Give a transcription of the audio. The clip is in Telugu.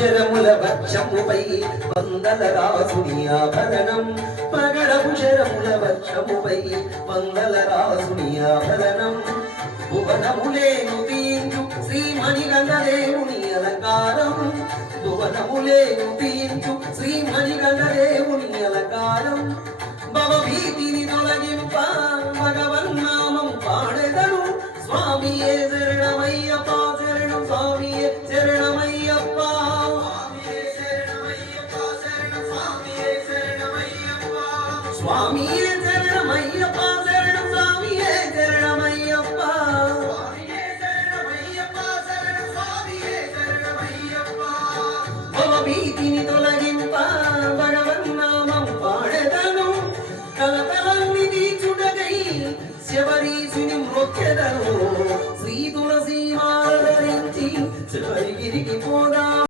శరముల వర్షముపై వందల రాసుని ఆభరణం పగడము శరముల వర్షముపై వందల రాసుని ఆభరణం భువనములేను తీయించు శ్రీమణిగంధదేవుని అలంకారం భువనములేను తీయించు శ్రీమణిగంధదేవుని అలంకారం భవభీతిని తొలగింప భగవన్నామం పాడెదను స్వామియే శరణమయ్యప్ప శరణం స్వామియే శరణమయ్యప్ప స్వామియే శరణమయ్యప్ప శరణం స్వామియే శరణమయ్యప్ప భవభీతిని